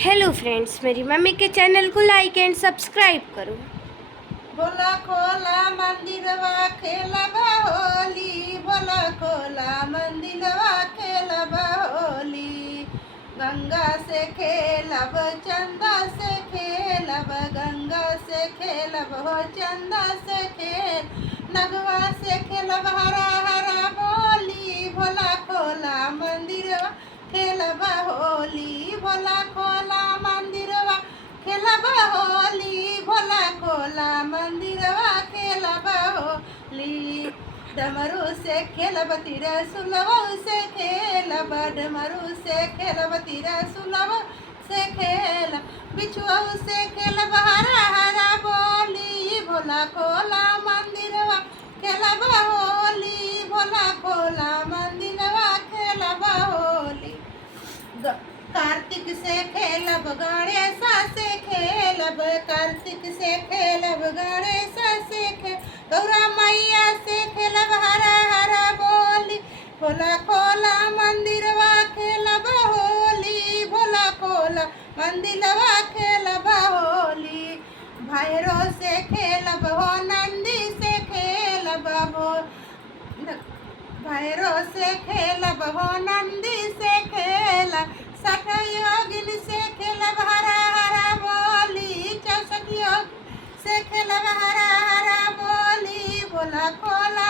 Hello friends, मेरी mummy के channel को लाइक एंड सब्सक्राइब करो। भोला खोला मंदिरवा खेलबा होली, भोला खोला मंदिरवा खेलबा होली। गंगा से खेलब चंदा से खेलब, गंगा से खेलब हो चंदा से खेल, नगवा से खेलब हरा हरा बोली। भोला खोला मंदिरवा खेलबा होली, भोला खोला मंदिरवा खेलबा होली, भोला खोला मंदिरवा खेलबा होली। डमरू से खेलब तिरसुलवा से खेलब, डमरू से खेलब तिरसुलवा से खेल, बिछुआ से खेलब हरा हरा बोली। भोला खोला मंदिरवा खेलबा होली, भोला खोला मंदिरवा खेलबा होली। कार्तिक से खेलब गणेश से खेलब, कार्तिक से खेलब गणेश से खेल, गौरा मैया से खेलब हरा हरा बोली। भोला खोला मंदिरवा खेलब होली, भोला खोला मंदिरवा खेलब होली। भैरो से खेलब हो नंदी से खेलब हो, भैरो से खेलब हो नंदी से खेलब, योगिन से खेलब हरा हरा बोली, चौसठ योग से खेलब हरा हरा बोली। भोला खोला